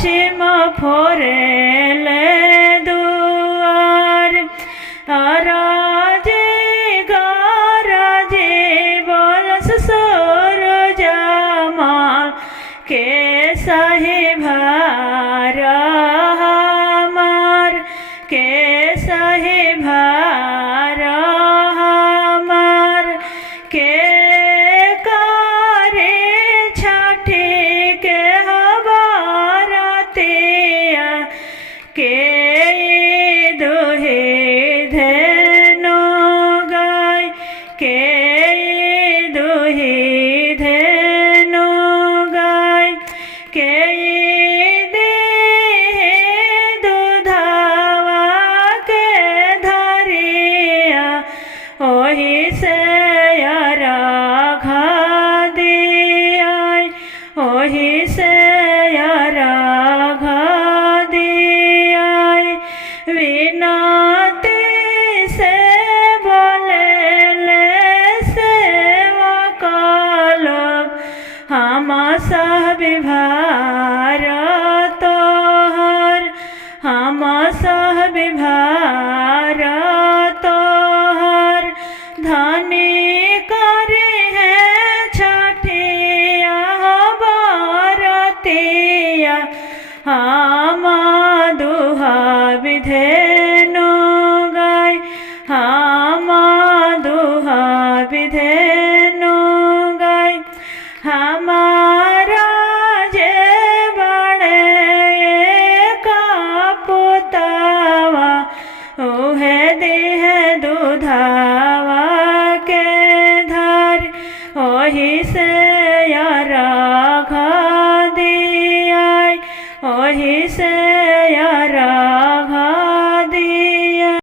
पश्चिम फोरेले दुआर राजे गाराजे बोलस सूरजमल के सही भार हमार के सही भार हमार के करे छठी के हबारतिया के दुहे धेनु गाय के दुहे धेनु गाय के दे दूधवा के धरिया ओही से राघा दिया ओही से राघा दिया विनती से बोले ले सेवा कालब हम सब भार तोहर हम सब भार तोहर धनी करे हैं छठिया बारतिया हम दुहा विधेनु गाय हम दुहा विधेनु गाय हमारा जे बड़े का पुतवा उहे देह दूधावा के धार ओही से